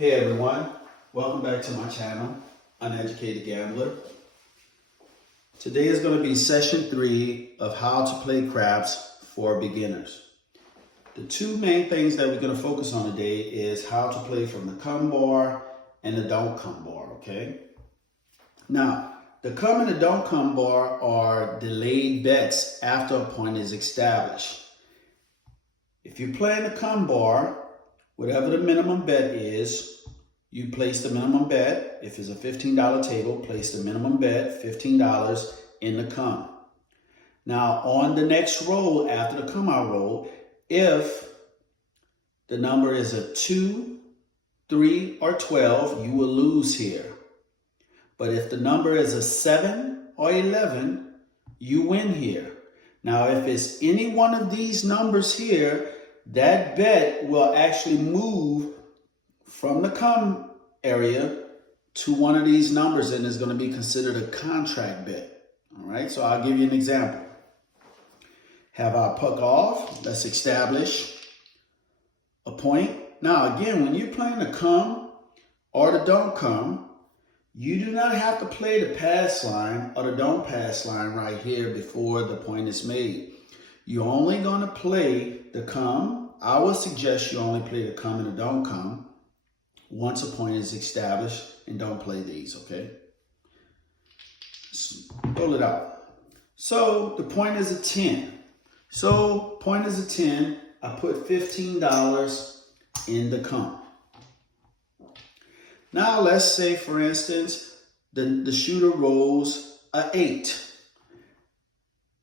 Hey everyone, welcome back to my channel, Uneducated Gambler. Today is going to be session 3 of how to play craps for beginners. The two main things that we're going to focus on today is how to play from the come bar and the don't come bar, okay? Now, the come and the don't come bar are delayed bets after a point is established. If you're playing the come bar, whatever the minimum bet is, you place the minimum bet. If it's a $15 table, place the minimum bet, $15 in the come. Now, on the next roll, after the come out roll, if the number is a 2, 3, or 12, you will lose here. But if the number is a 7 or 11, you win here. Now, if it's any one of these numbers here, that bet will actually move from the come area to one of these numbers and is going to be considered a contract bet. All right, so I'll give you an example. Have our puck off. Let's establish a point. Now, again, when you're playing the come or the don't come, you do not have to play the pass line or the don't pass line right here before the point is made. You're only going to play the come. I would suggest you only play the come and the don't come once a point is established, and don't play these, okay? Roll it out. So the point is a 10. So point is a 10. I put $15 in the come. Now let's say, for instance, the shooter rolls a 8.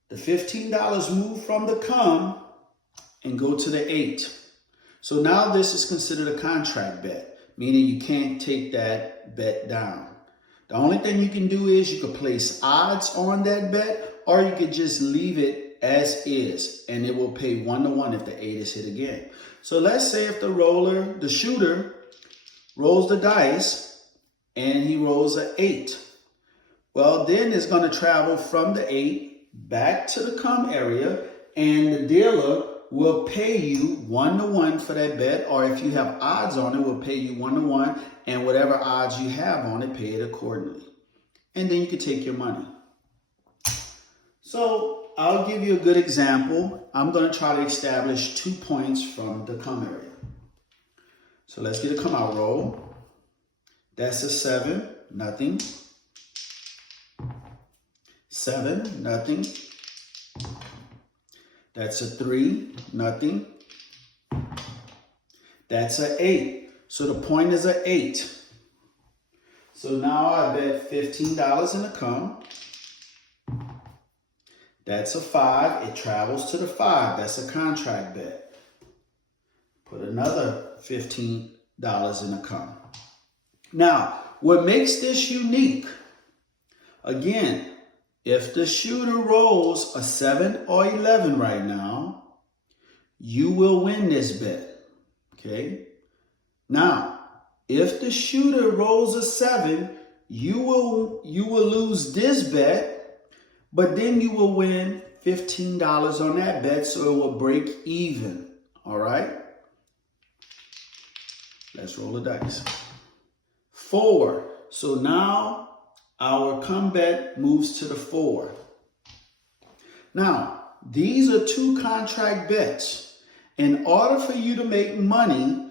The $15 move from the come and go to the 8. So now this is considered a contract bet, meaning you can't take that bet down. The only thing you can do is you could place odds on that bet, or you could just leave it as is, and it will pay 1-to-1 if the 8 is hit again. So let's say if the shooter rolls the dice and he rolls an 8. Well, then it's going to travel from the 8 back to the come area, and the dealer will pay you 1-to-1 for that bet, or if you have odds on it, will pay you 1-to-1, and whatever odds you have on it, pay it accordingly. And then you can take your money. So I'll give you a good example. I'm going to try to establish 2 points from the come area. So let's get a come out roll. That's a 7, nothing. 7, nothing. That's a 3, nothing. That's an 8. So the point is an 8. So now I bet $15 in the come. That's a 5. It travels to the 5. That's a contract bet. Put another $15 in the come. Now, what makes this unique, again, if the shooter rolls a 7 or 11 right now, you will win this bet, okay? Now, if the shooter rolls a 7, you will lose this bet, but then you will win $15 on that bet, so it will break even, all right? Let's roll the dice. 4, so now our come bet moves to the 4. Now, these are 2 contract bets. In order for you to make money,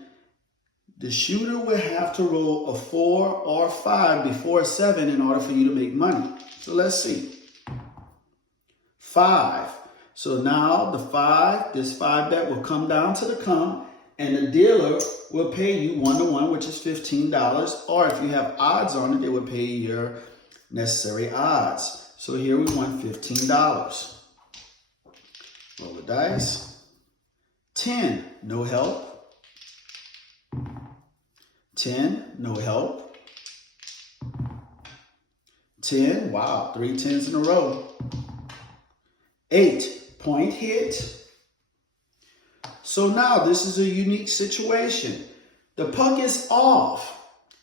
the shooter will have to roll a 4 or 5 before a 7 in order for you to make money. So let's see. 5. So now the 5, this 5 bet will come down to the come, and the dealer will pay you 1-to-1, which is $15. Or if you have odds on it, they will pay you your necessary odds. So here we won $15. Roll the dice. 10, no help. 10, no help. 10, wow, 3 10s in a row. 8, point hit. So now this is a unique situation. The puck is off,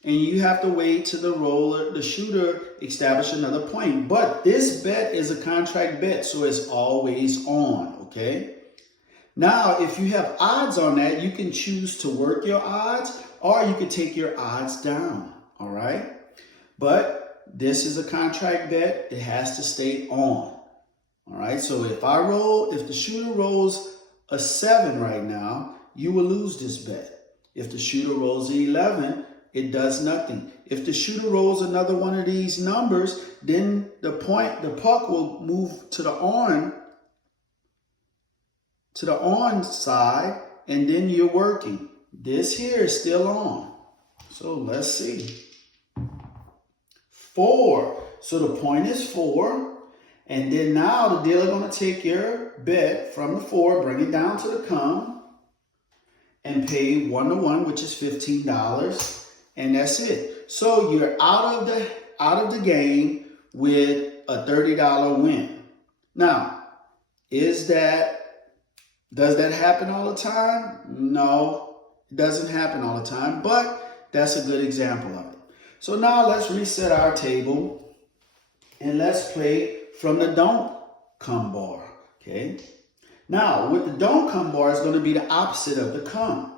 and you have to wait till the shooter establish another point. But this bet is a contract bet, so it's always on, okay? Now, if you have odds on that, you can choose to work your odds, or you could take your odds down, all right? But this is a contract bet. It has to stay on, all right? So if the shooter rolls a 7 right now, you will lose this bet. If the shooter rolls an 11, it does nothing. If the shooter rolls another one of these numbers, then the puck will move to the on side, and then you're working. This here is still on. So let's see. 4. So the point is 4. And then now the dealer going to take your bet from the 4, bring it down to the come, and pay 1-to-1, which is $15. And that's it. So you're out of the game with a $30 win. Now, does that happen all the time? No, it doesn't happen all the time, but that's a good example of it. So now let's reset our table and let's play from the don't come bar, okay? Now, with the don't come bar, it's going to be the opposite of the come.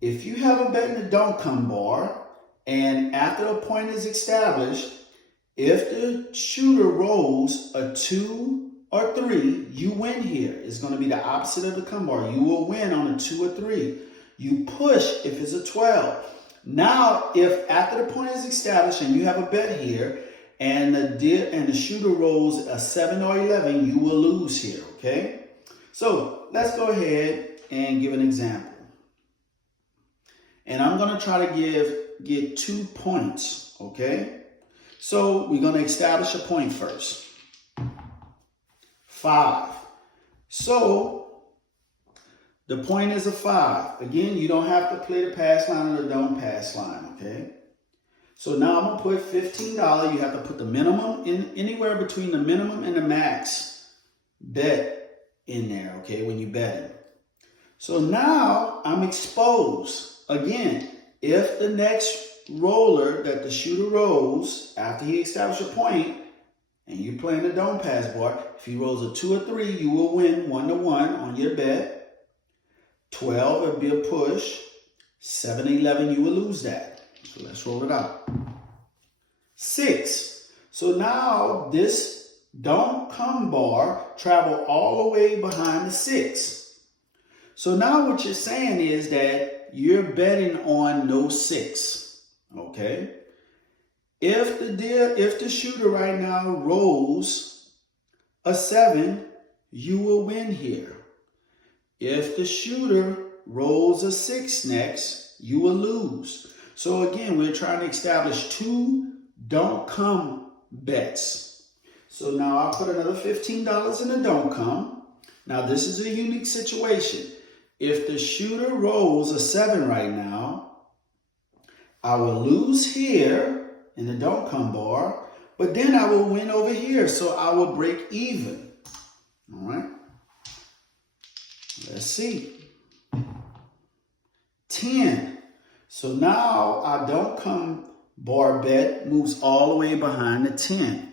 If you have a bet in the don't come bar, and after a point is established, if the shooter rolls a 2 or 3, you win here. It's going to be the opposite of the come bar. You will win on a 2 or 3. You push if it's a 12. Now, if after the point is established and you have a bet here, and the shooter rolls a 7 or 11, you will lose here, okay? So let's go ahead and give an example. And I'm going to try to get 2 points, okay? So we're going to establish a point first. 5. So the point is a 5. Again, you don't have to play the pass line or the don't pass line, okay? So now I'm going to put $15. You have to put the minimum in anywhere between the minimum and the max bet in there, okay, when you bet it. So now I'm exposed. Again, if the next roller that the shooter rolls after he establishes a point, and you're playing the don't pass bar, if he rolls a 2 or 3, you will win 1-to-1 on your bet. 12 would be a push. 7, 11, you will lose that. So let's roll it out. 6. So now this don't come bar travel all the way behind the 6. So now what you're saying is that you're betting on no 6. Okay? If the shooter right now rolls a 7, you will win here. If the shooter rolls a 6 next, you will lose. So again, we're trying to establish 2 don't come bets. So now I'll put another $15 in the don't come. Now this is a unique situation. If the shooter rolls a 7 right now, I will lose here in the don't come bar, but then I will win over here, so I will break even. All right. Let's see. 10. So now our don't come bar bet moves all the way behind the 10.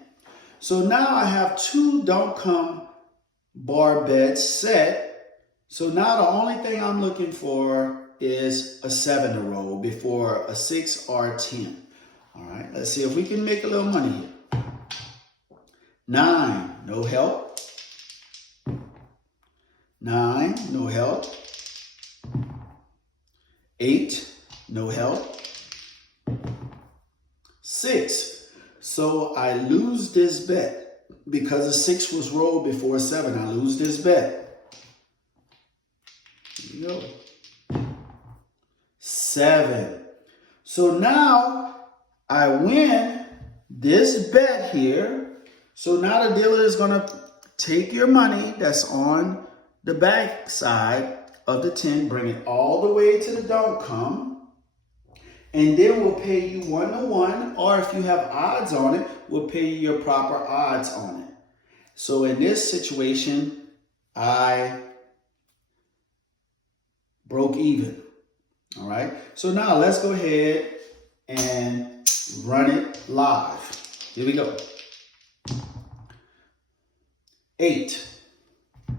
So now I have 2 don't come bar bets set. So now the only thing I'm looking for is a 7 to roll before a 6 or a 10. All right, let's see if we can make a little money here. 9, no help. 9, no help. 8, no help. 6. So I lose this bet because a 6 was rolled before a 7. I lose this bet. Here we go. 7. So now I win this bet here. So now the dealer is going to take your money that's on the back side of the 10, bring it all the way to the don't come, and then we'll pay you 1-to-1, or if you have odds on it, we'll pay you your proper odds on it. So in this situation, I broke even. All right. So now let's go ahead and run it live. Here we go. 8. I'm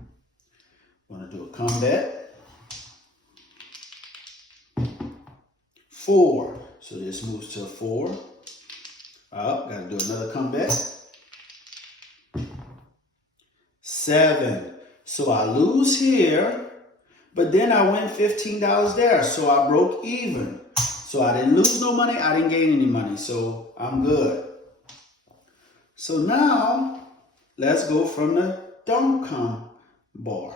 going to do a come bet. 4. So this moves to a 4. Up, got to do another comeback. 7. So I lose here, but then I win $15 there. So I broke even. So I didn't lose no money, I didn't gain any money. So I'm good. So now, let's go from the don't come bar.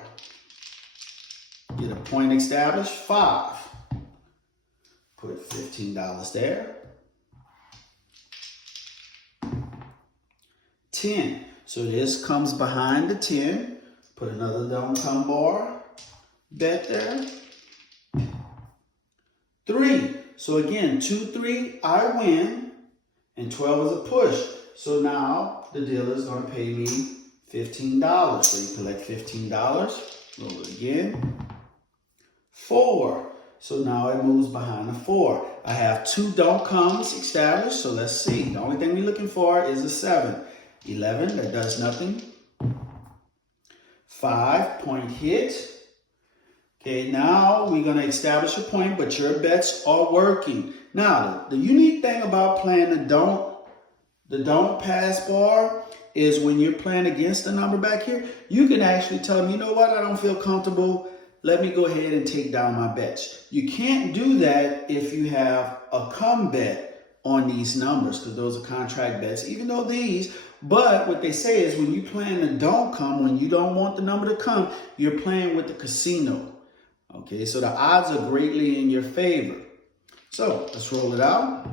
Get a point established, 5. Put $15 there. 10. So this comes behind the 10. Put another don't come bar. Bet there. 3. So again, 2, 3, I win. And 12 is a push. So now the dealer is going to pay me $15. So you collect $15. Roll it again. 4. So now it moves behind the 4. I have 2 don't comes established. So let's see. The only thing we're looking for is a 7. 11, that does nothing. 5, point hit. Okay, now we're going to establish a point, but your bets are working. Now, the unique thing about playing the don't pass bar is when you're playing against the number back here, you can actually tell them, you know what, I don't feel comfortable. Let me go ahead and take down my bets. You can't do that if you have a come bet on these numbers, because those are contract bets, even though these. But what they say is when you playing the don't come, when you don't want the number to come, you're playing with the casino. Okay, so the odds are greatly in your favor. So let's roll it out.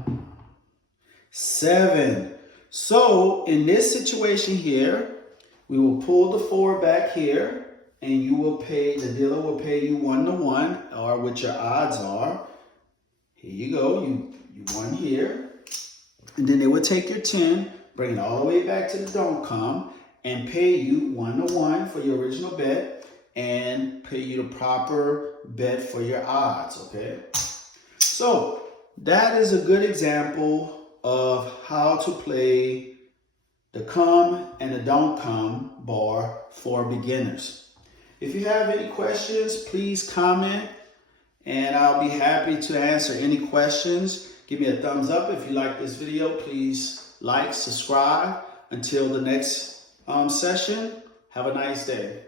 7. So in this situation here, we will pull the 4 back here, and you will pay, the dealer will pay you 1-to-1, or what your odds are. Here you go, you won here. And then they will take your 10, bring it all the way back to the don't come, and pay you 1-to-1 for your original bet, and pay you the proper bet for your odds, okay? So that is a good example of how to play the come and the don't come bar for beginners. If you have any questions, please comment, and I'll be happy to answer any questions. Give me a thumbs up if you like this video. Please like, subscribe. Until the next session, have a nice day.